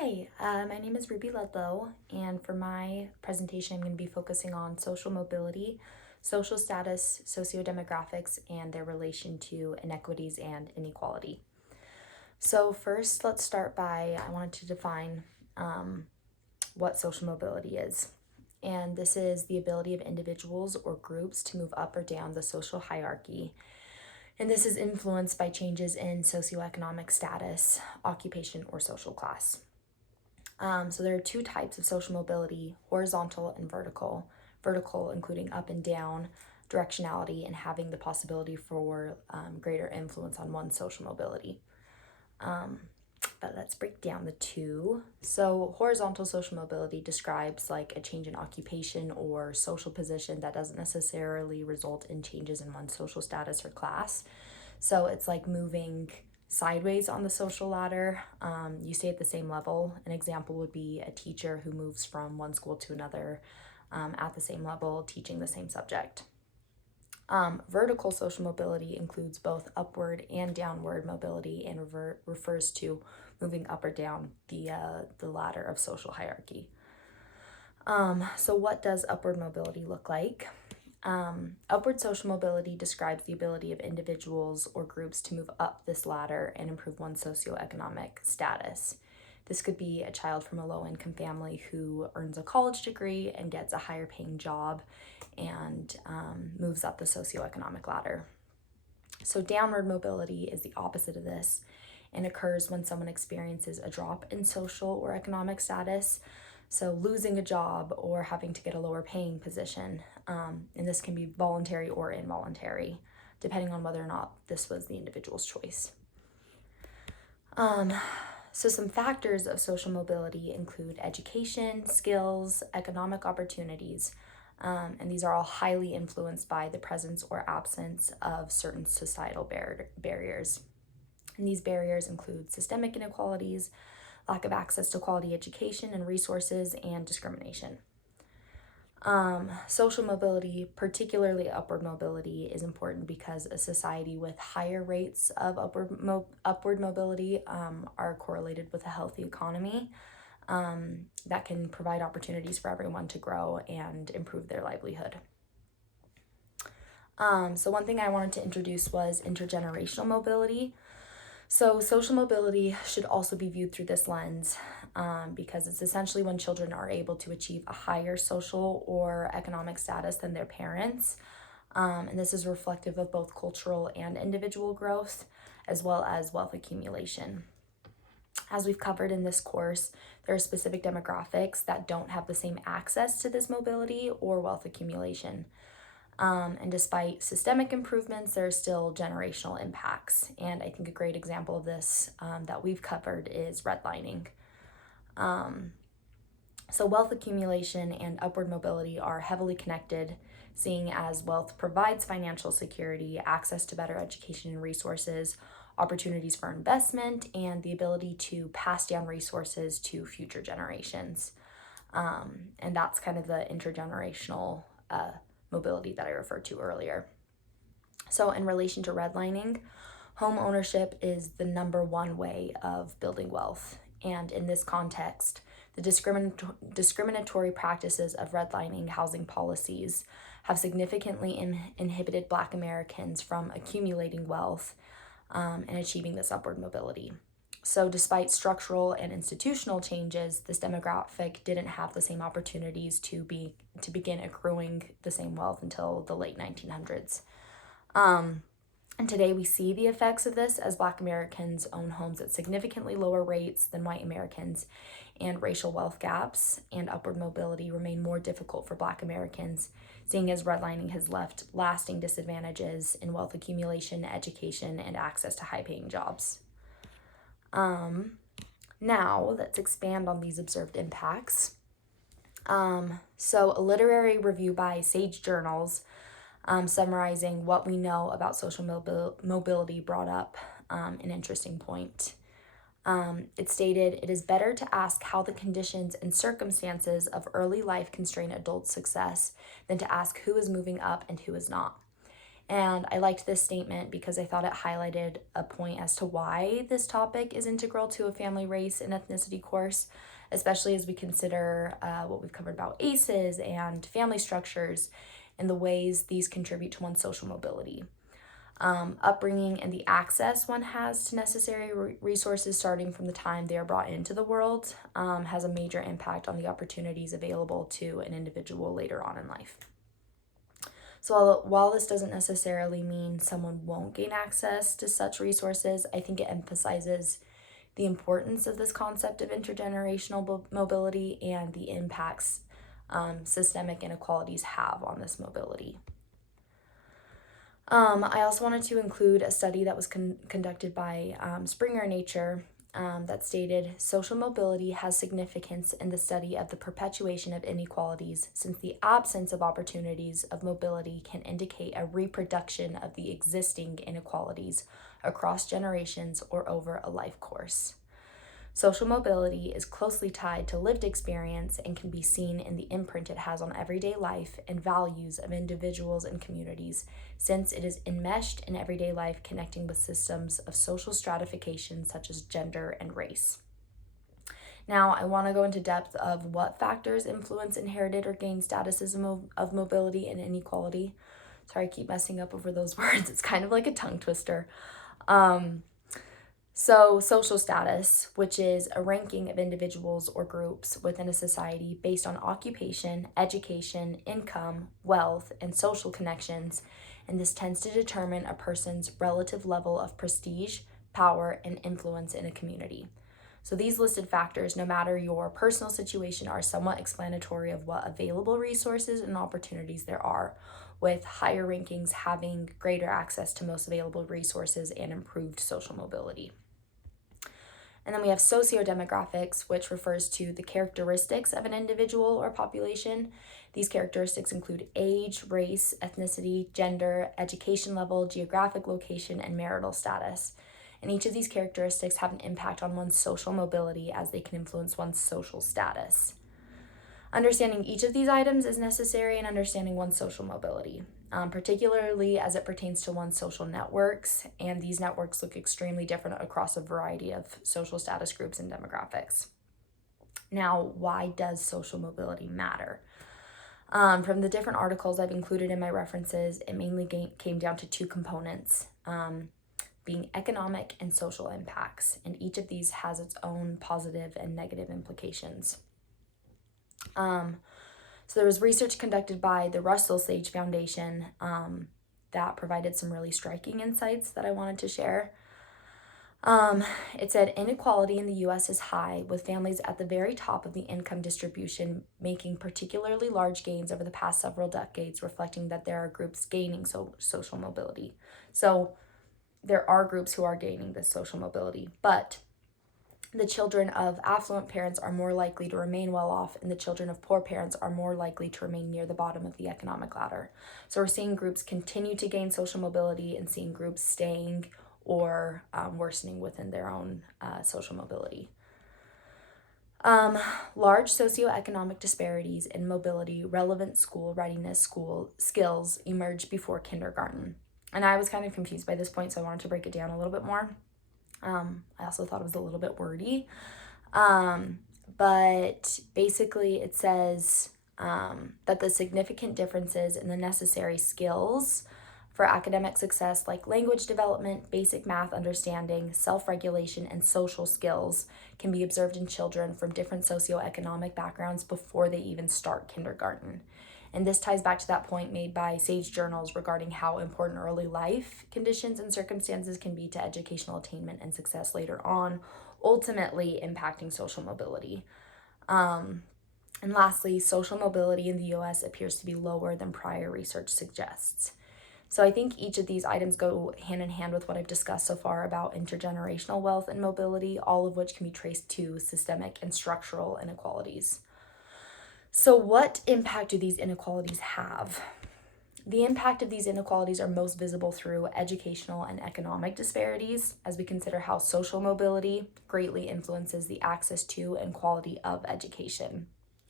Hi, my name is Ruby Ludlow, and for my presentation, I'm going to be focusing on social mobility, social status, sociodemographics, and their relation to inequities and inequality. So first, let's start by, I wanted to define what social mobility is. And this is the ability of individuals or groups to move up or down the social hierarchy. And this is influenced by changes in socioeconomic status, occupation, or social class. So there are two types of social mobility, horizontal and vertical. Vertical including up and down, directionality, and having the possibility for greater influence on one's social mobility. But let's break down the two. So horizontal social mobility describes like a change in occupation or social position that doesn't necessarily result in changes in one's social status or class. So it's like moving sideways on the social ladder. You stay at the same level. An example would be a teacher who moves from one school to another at the same level, teaching the same subject. Vertical social mobility includes both upward and downward mobility and refers to moving up or down the ladder of social hierarchy. So what does upward mobility look like? Upward social mobility describes the ability of individuals or groups to move up this ladder and improve one's socioeconomic status. This could be a child from a low-income family who earns a college degree and gets a higher paying job and moves up the socioeconomic ladder. So downward mobility is the opposite of this and occurs when someone experiences a drop in social or economic status, so losing a job or having to get a lower paying position. And this can be voluntary or involuntary, depending on whether or not this was the individual's choice. So some factors of social mobility include education, skills, economic opportunities, and these are all highly influenced by the presence or absence of certain societal barriers. And these barriers include systemic inequalities, lack of access to quality education and resources, and discrimination. Social mobility, particularly upward mobility, is important because a society with higher rates of upward mobility are correlated with a healthy economy that can provide opportunities for everyone to grow and improve their livelihood. So one thing I wanted to introduce was intergenerational mobility. So social mobility should also be viewed through this lens because it's essentially when children are able to achieve a higher social or economic status than their parents. And this is reflective of both cultural and individual growth, as well as wealth accumulation. As we've covered in this course, there are specific demographics that don't have the same access to this mobility or wealth accumulation. And despite systemic improvements, there are still generational impacts. And I think a great example of this that we've covered is redlining. So wealth accumulation and upward mobility are heavily connected, seeing as wealth provides financial security, access to better education and resources, opportunities for investment, and the ability to pass down resources to future generations. And that's kind of the intergenerational mobility that I referred to earlier. So in relation to redlining, home ownership is the number one way of building wealth. And in this context, the discriminatory practices of redlining housing policies have significantly inhibited Black Americans from accumulating wealth and achieving this upward mobility. So despite structural and institutional changes, this demographic didn't have the same opportunities to begin accruing the same wealth until the late 1900s. And today we see the effects of this as Black Americans own homes at significantly lower rates than white Americans, and racial wealth gaps and upward mobility remain more difficult for Black Americans, seeing as redlining has left lasting disadvantages in wealth accumulation, education, and access to high-paying jobs. Now let's expand on these observed impacts. So a literary review by Sage Journals summarizing what we know about social mobility brought up an interesting point. It stated, "It is better to ask how the conditions and circumstances of early life constrain adult success than to ask who is moving up and who is not. And I liked this statement because I thought it highlighted a point as to why this topic is integral to a family, race, and ethnicity course, especially as we consider what we've covered about ACEs and family structures and the ways these contribute to one's social mobility. Upbringing and the access one has to necessary resources starting from the time they are brought into the world has a major impact on the opportunities available to an individual later on in life. So while this doesn't necessarily mean someone won't gain access to such resources, I think it emphasizes the importance of this concept of intergenerational mobility and the impacts systemic inequalities have on this mobility. I also wanted to include a study that was conducted by Springer Nature that stated social mobility has significance in the study of the perpetuation of inequalities, since the absence of opportunities of mobility can indicate a reproduction of the existing inequalities across generations or over a life course. Social mobility is closely tied to lived experience and can be seen in the imprint it has on everyday life and values of individuals and communities, since it is enmeshed in everyday life, connecting with systems of social stratification such as gender and race. Now, I want to go into depth of what factors influence inherited or gained statuses of mobility and inequality. Sorry, I keep messing up over those words. It's kind of like a tongue twister. So, social status, which is a ranking of individuals or groups within a society based on occupation, education, income, wealth, and social connections, and this tends to determine a person's relative level of prestige, power, and influence in a community. So these listed factors, no matter your personal situation, are somewhat explanatory of what available resources and opportunities there are, with higher rankings having greater access to most available resources and improved social mobility. And then we have sociodemographics, which refers to the characteristics of an individual or population. These characteristics include age, race, ethnicity, gender, education level, geographic location, and marital status. And each of these characteristics have an impact on one's social mobility as they can influence one's social status. Understanding each of these items is necessary in understanding one's social mobility, particularly as it pertains to one's social networks, and these networks look extremely different across a variety of social status groups and demographics. Now, why does social mobility matter? From the different articles I've included in my references, it mainly came down to two components, being economic and social impacts, and each of these has its own positive and negative implications. So there was research conducted by the Russell Sage Foundation that provided some really striking insights that I wanted to share. It said inequality in the U.S. is high, with families at the very top of the income distribution making particularly large gains over the past several decades, reflecting that there are groups gaining social mobility. So there are groups who are gaining this social mobility, but the children of affluent parents are more likely to remain well off, and the children of poor parents are more likely to remain near the bottom of the economic ladder. So we're seeing groups continue to gain social mobility and seeing groups staying or worsening within their own social mobility. Large socioeconomic disparities in mobility, relevant school readiness, school skills emerge before kindergarten. And I was kind of confused by this point, so I wanted to break it down a little bit more. I also thought it was a little bit wordy, but basically it says that the significant differences in the necessary skills for academic success, like language development, basic math understanding, self-regulation, and social skills, can be observed in children from different socioeconomic backgrounds before they even start kindergarten. And this ties back to that point made by Sage Journals regarding how important early life conditions and circumstances can be to educational attainment and success later on, ultimately impacting social mobility. And lastly, social mobility in the US appears to be lower than prior research suggests. So I think each of these items go hand in hand with what I've discussed so far about intergenerational wealth and mobility, all of which can be traced to systemic and structural inequalities. So what impact do these inequalities have? The impact of these inequalities are most visible through educational and economic disparities, as we consider how social mobility greatly influences the access to and quality of education,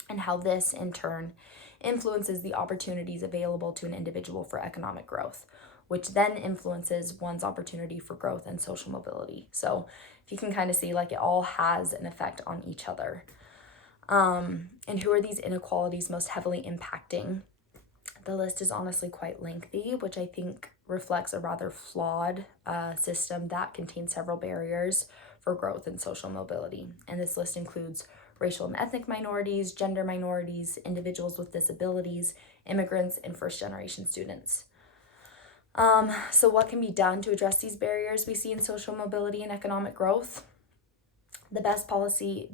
and how this, in turn, influences the opportunities available to an individual for economic growth, which then influences one's opportunity for growth and social mobility. So if you can kind of see, like, it all has an effect on each other. And who are these inequalities most heavily impacting? The list is honestly quite lengthy, which I think reflects a rather flawed system that contains several barriers for growth and social mobility. And this list includes racial and ethnic minorities, gender minorities, individuals with disabilities, immigrants, and first-generation students. So what can be done to address these barriers we see in social mobility and economic growth? The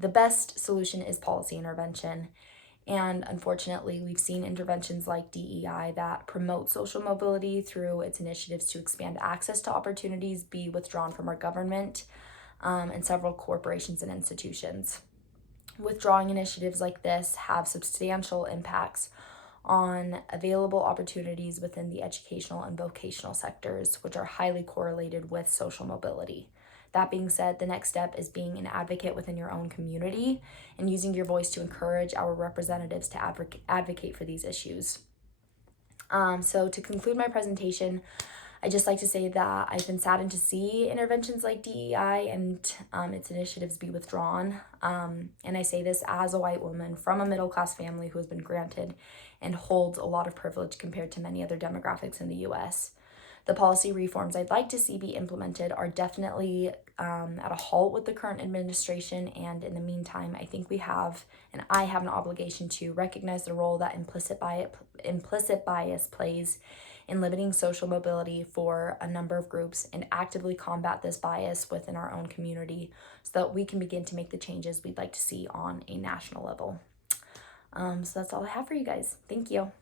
best solution is policy intervention. And unfortunately, we've seen interventions like DEI that promote social mobility through its initiatives to expand access to opportunities be withdrawn from our government and several corporations and institutions. Withdrawing initiatives like this have substantial impacts on available opportunities within the educational and vocational sectors, which are highly correlated with social mobility. That being said, the next step is being an advocate within your own community and using your voice to encourage our representatives to advocate for these issues. So to conclude my presentation, I'd just like to say that I've been saddened to see interventions like DEI and its initiatives be withdrawn. And I say this as a white woman from a middle-class family who has been granted and holds a lot of privilege compared to many other demographics in the U.S. The policy reforms I'd like to see be implemented are definitely at a halt with the current administration, and in the meantime, I think I have an obligation to recognize the role that implicit bias plays in limiting social mobility for a number of groups and actively combat this bias within our own community so that we can begin to make the changes we'd like to see on a national level. So that's all I have for you guys. Thank you.